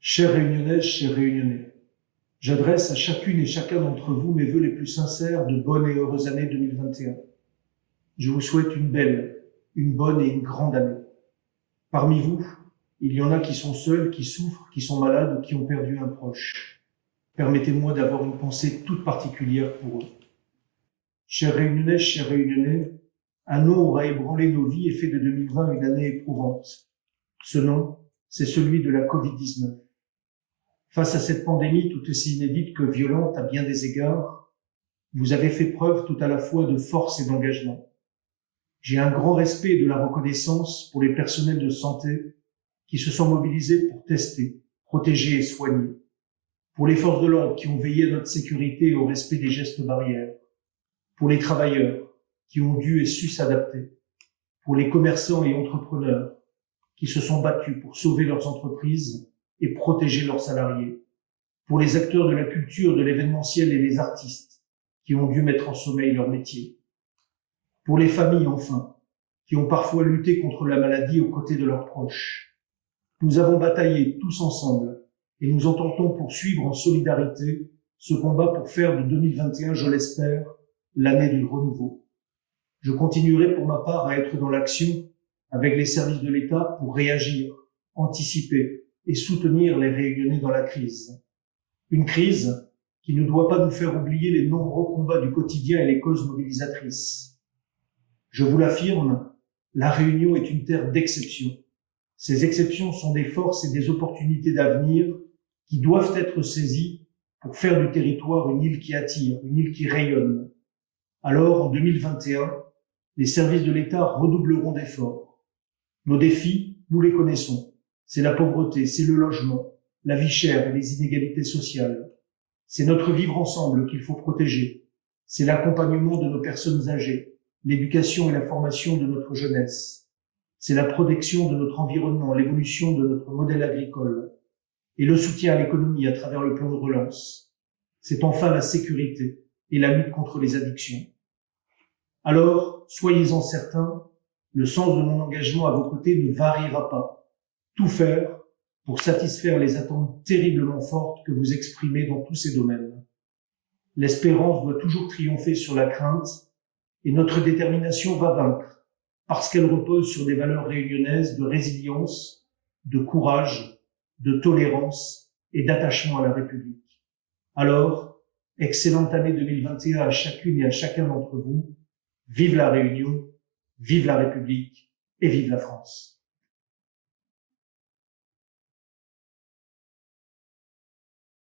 Chères Réunionnaises, chers Réunionnais, j'adresse à chacune et chacun d'entre vous mes vœux les plus sincères de bonne et heureuse année 2021. Je vous souhaite une belle, une bonne et une grande année. Parmi vous, il y en a qui sont seuls, qui souffrent, qui sont malades ou qui ont perdu un proche. Permettez-moi d'avoir une pensée toute particulière pour eux. Chères Réunionnaises, chers Réunionnais, un nom aura ébranlé nos vies et fait de 2020 une année éprouvante. Ce nom, c'est celui de la Covid-19. Face à cette pandémie tout aussi inédite que violente à bien des égards, vous avez fait preuve tout à la fois de force et d'engagement. J'ai un grand respect et de la reconnaissance pour les personnels de santé qui se sont mobilisés pour tester, protéger et soigner, pour les forces de l'ordre qui ont veillé à notre sécurité et au respect des gestes barrières, pour les travailleurs qui ont dû et su s'adapter, pour les commerçants et entrepreneurs qui se sont battus pour sauver leurs entreprises et protéger leurs salariés, pour les acteurs de la culture, de l'événementiel et les artistes qui ont dû mettre en sommeil leur métier, pour les familles enfin, qui ont parfois lutté contre la maladie aux côtés de leurs proches. Nous avons bataillé tous ensemble et nous entendons poursuivre en solidarité ce combat pour faire de 2021, je l'espère, l'année du renouveau. Je continuerai pour ma part à être dans l'action avec les services de l'État pour réagir, anticiper et soutenir les Réunionnais dans la crise. Une crise qui ne doit pas nous faire oublier les nombreux combats du quotidien et les causes mobilisatrices. Je vous l'affirme, la Réunion est une terre d'exception. Ces exceptions sont des forces et des opportunités d'avenir qui doivent être saisies pour faire du territoire une île qui attire, une île qui rayonne. Alors, en 2021, les services de l'État redoubleront d'efforts. Nos défis, nous les connaissons. C'est la pauvreté, c'est le logement, la vie chère et les inégalités sociales. C'est notre vivre ensemble qu'il faut protéger. C'est l'accompagnement de nos personnes âgées, l'éducation et la formation de notre jeunesse. C'est la protection de notre environnement, l'évolution de notre modèle agricole et le soutien à l'économie à travers le plan de relance. C'est enfin la sécurité et la lutte contre les addictions. Alors, soyez-en certains, le sens de mon engagement à vos côtés ne variera pas. Tout faire pour satisfaire les attentes terriblement fortes que vous exprimez dans tous ces domaines. L'espérance doit toujours triompher sur la crainte et notre détermination va vaincre parce qu'elle repose sur des valeurs réunionnaises de résilience, de courage, de tolérance et d'attachement à la République. Alors, excellente année 2021 à chacune et à chacun d'entre vous. Vive la Réunion, vive la République et vive la France.